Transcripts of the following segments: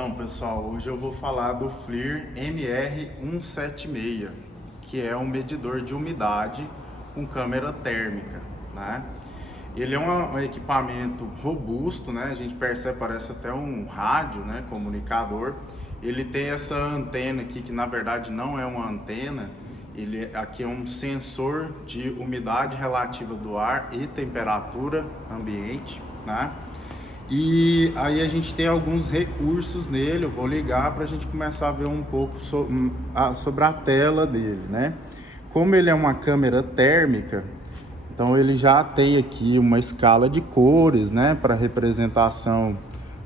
Então, pessoal, hoje eu vou falar do FLIR MR176, que é um medidor de umidade com câmera térmica, né? Ele é um equipamento robusto, né? A gente percebe, parece até um rádio, né? Comunicador. Ele tem essa antena aqui, que na verdade não é uma antena. Aqui é um sensor de umidade relativa do ar e temperatura ambiente, né? E aí a gente tem alguns recursos nele. Eu vou ligar para a gente começar a ver um pouco sobre a tela dele, né? Como ele é uma câmera térmica, então ele já tem aqui uma escala de cores, né, para representação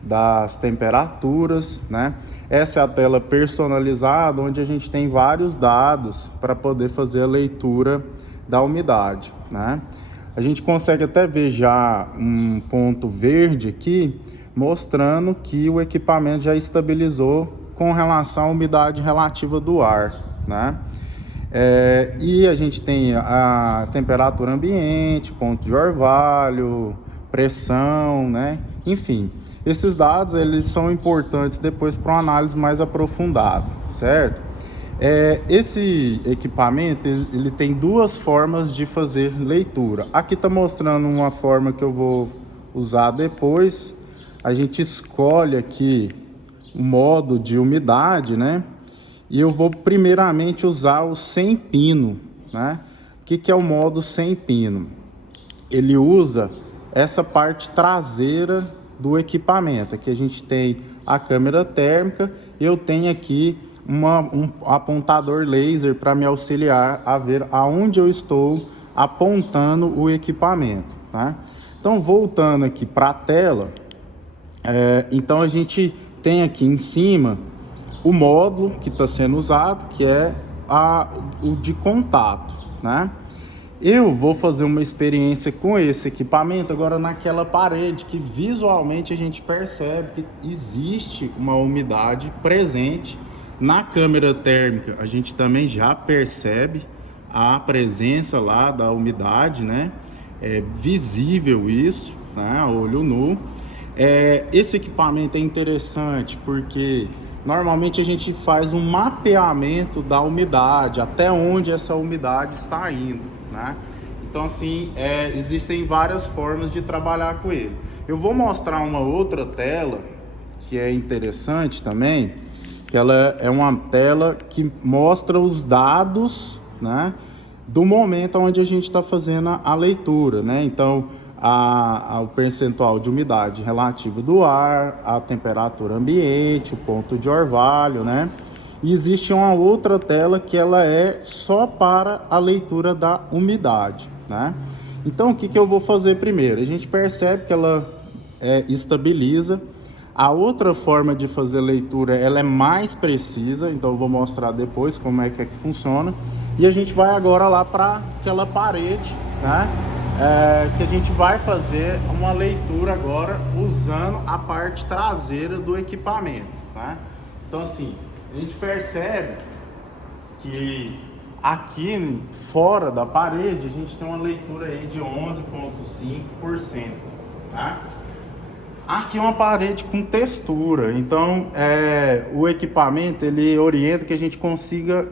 das temperaturas, né? Essa é a tela personalizada, onde a gente tem vários dados para poder fazer a leitura da umidade, né? A gente consegue até ver já um ponto verde aqui, mostrando que o equipamento já estabilizou com relação à umidade relativa do ar, né? E a gente tem a temperatura ambiente, ponto de orvalho, pressão, né? Enfim, esses dados eles são importantes depois para uma análise mais aprofundada, certo? Esse equipamento ele tem duas formas de fazer leitura. Aqui está mostrando uma forma que eu vou usar depois. A gente escolhe aqui o modo de umidade, né? E eu vou primeiramente usar o sem pino, né? O que é o modo sem pino? Ele usa essa parte traseira do equipamento. Aqui a gente tem a câmera térmica. Eu tenho aqui um apontador laser para me auxiliar a ver aonde eu estou apontando o equipamento, tá? Então, voltando aqui para a tela, então a gente tem aqui em cima o módulo que está sendo usado, que é o de contato, né? Eu vou fazer uma experiência com esse equipamento agora naquela parede que visualmente a gente percebe que existe uma umidade presente. Na câmera térmica a gente também já percebe a presença lá da umidade, né? É visível isso, né? A olho nu. Esse equipamento é interessante porque normalmente a gente faz um mapeamento da umidade, até onde essa umidade está indo, né? Então assim, existem várias formas de trabalhar com ele. Eu vou mostrar uma outra tela que é interessante também, que ela é uma tela que mostra os dados, né, do momento onde a gente está fazendo a leitura, né? Então, o percentual de umidade relativa do ar, a temperatura ambiente, o ponto de orvalho, né? E existe uma outra tela que ela é só para a leitura da umidade, né? Então, o que eu vou fazer primeiro? A gente percebe que ela estabiliza. A outra forma de fazer leitura, ela é mais precisa, então eu vou mostrar depois como é que funciona. E a gente vai agora lá para aquela parede, né? Que a gente vai fazer uma leitura agora usando a parte traseira do equipamento, né? Então assim, a gente percebe que aqui fora da parede a gente tem uma leitura aí de 11,5%, tá? Aqui é uma parede com textura, então o equipamento ele orienta que a gente consiga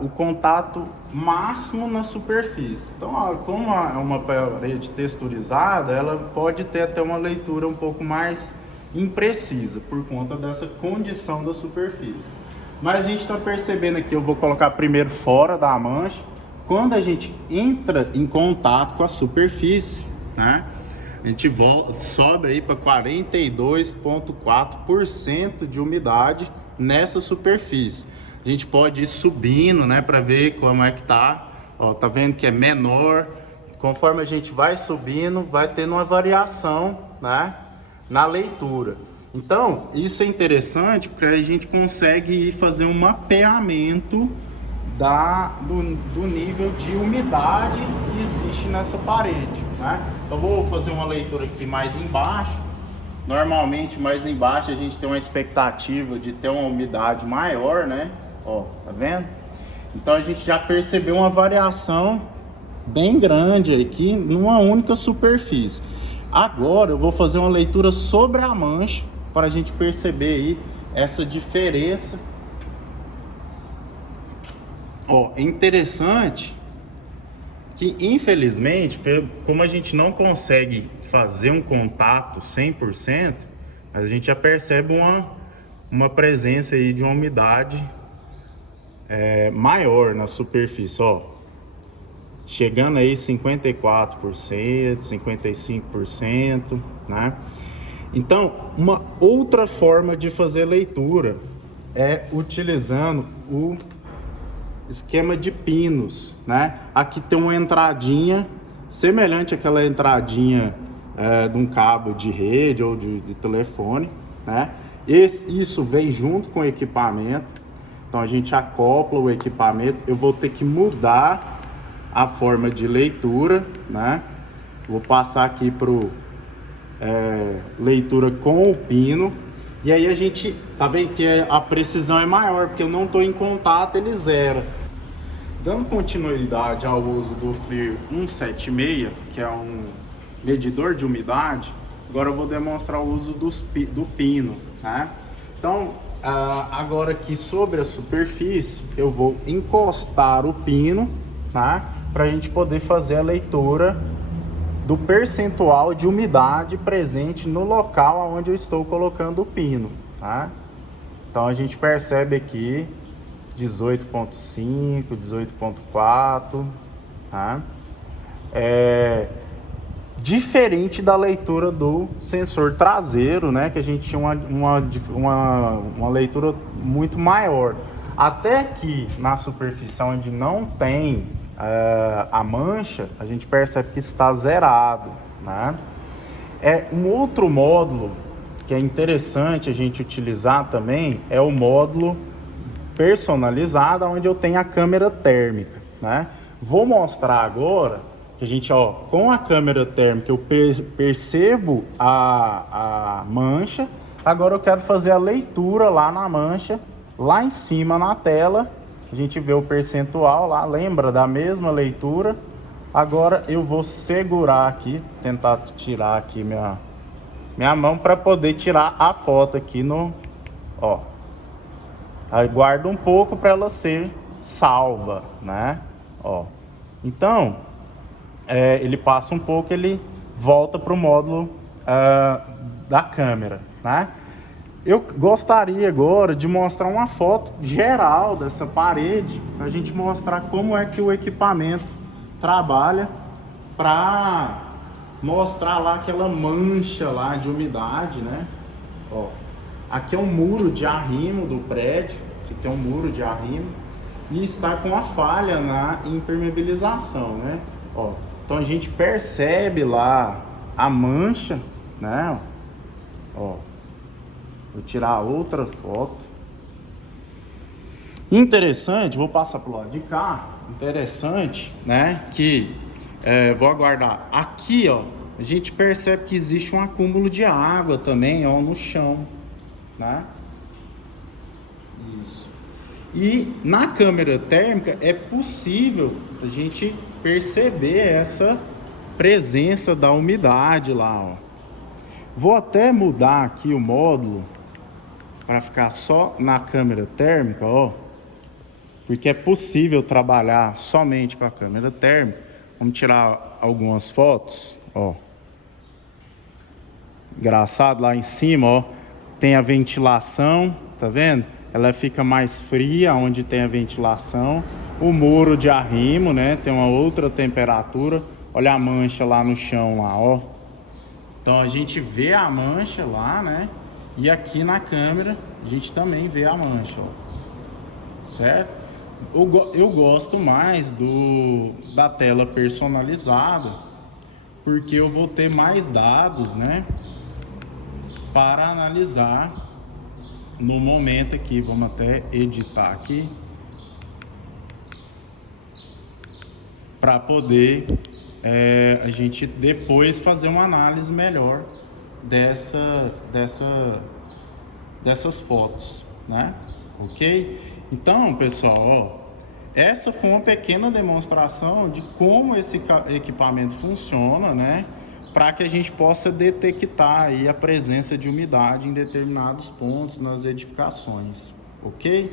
o contato máximo na superfície. Então, como é uma parede texturizada, ela pode ter até uma leitura um pouco mais imprecisa por conta dessa condição da superfície. Mas a gente está percebendo aqui, eu vou colocar primeiro fora da mancha, quando a gente entra em contato com a superfície, né? A gente sobe aí para 42,4% de umidade nessa superfície. A gente pode ir subindo, né, para ver como é que tá. Ó, tá vendo que é menor. Conforme a gente vai subindo, vai tendo uma variação, né, na leitura. Então, isso é interessante porque a gente consegue ir fazer um mapeamento do nível de umidade que existe nessa parede, né? Eu vou fazer uma leitura aqui mais embaixo. Normalmente mais embaixo a gente tem uma expectativa de ter uma umidade maior, né? Ó, tá vendo? Então a gente já percebeu uma variação bem grande aqui numa única superfície. Agora eu vou fazer uma leitura sobre a mancha para a gente perceber aí essa diferença. Ó, é interessante que, infelizmente, como a gente não consegue fazer um contato 100%, a gente já percebe uma presença aí de uma umidade maior na superfície, ó, chegando aí 54%, 55%, né? Então, uma outra forma de fazer leitura é utilizando o esquema de pinos, né? Aqui tem uma entradinha semelhante àquela entradinha de um cabo de rede ou de telefone, né? Isso vem junto com o equipamento, então a gente acopla o equipamento. Eu vou ter que mudar a forma de leitura, né? Vou passar aqui para leitura com o pino. E aí a gente tá vendo que a precisão é maior, porque eu não estou em contato, ele zera. Dando continuidade ao uso do FLIR 176, que é um medidor de umidade, agora eu vou demonstrar o uso do pino, né? Então, agora aqui sobre a superfície, eu vou encostar o pino, tá? Para a gente poder fazer a leitura do percentual de umidade presente no local onde eu estou colocando o pino, tá? Então a gente percebe aqui 18.5, 18.4, tá? Diferente da leitura do sensor traseiro, né? Que a gente tinha uma leitura muito maior. Até que na superfície onde não tem a mancha, a gente percebe que está zerado, né? Um outro módulo que é interessante a gente utilizar também é o módulo personalizado, onde eu tenho a câmera térmica, né? Vou mostrar agora que a gente, ó, com a câmera térmica eu percebo a mancha. Agora eu quero fazer a leitura lá na mancha, lá em cima na tela. A gente vê o percentual lá, lembra da mesma leitura. Agora eu vou segurar aqui, tentar tirar aqui minha mão para poder tirar a foto aqui no, ó. Aí guarda um pouco para ela ser salva, né? Ó. Então, ele passa um pouco, ele volta para o módulo da câmera, né? Eu gostaria agora de mostrar uma foto geral dessa parede, para a gente mostrar como é que o equipamento trabalha, para mostrar lá aquela mancha lá de umidade, né? Ó, aqui é um muro de arrimo do prédio, aqui é um muro de arrimo e está com a falha na impermeabilização, né? Ó, então a gente percebe lá a mancha, né? Ó, vou tirar outra foto. Interessante, vou passar pro lado de cá. Interessante, né? Que vou aguardar. Aqui, ó, a gente percebe que existe um acúmulo de água também, ó, no chão, né? Isso. E na câmera térmica é possível a gente perceber essa presença da umidade lá, ó. Vou até mudar aqui o módulo para ficar só na câmera térmica, ó, porque é possível trabalhar somente com a câmera térmica. Vamos tirar algumas fotos, ó. Engraçado, lá em cima, ó, tem a ventilação, tá vendo? Ela fica mais fria onde tem a ventilação. O muro de arrimo, né, tem uma outra temperatura. Olha a mancha lá no chão, lá, ó. Então a gente vê a mancha lá, né? E aqui na câmera a gente também vê a mancha, ó. Certo? Eu gosto mais da tela personalizada, porque eu vou ter mais dados, né, para analisar no momento aqui. Vamos até editar aqui para poder a gente depois fazer uma análise melhor dessas fotos, né? Ok? Então, pessoal, ó, essa foi uma pequena demonstração de como esse equipamento funciona, né? para que a gente possa detectar aí a presença de umidade em determinados pontos nas edificações, ok?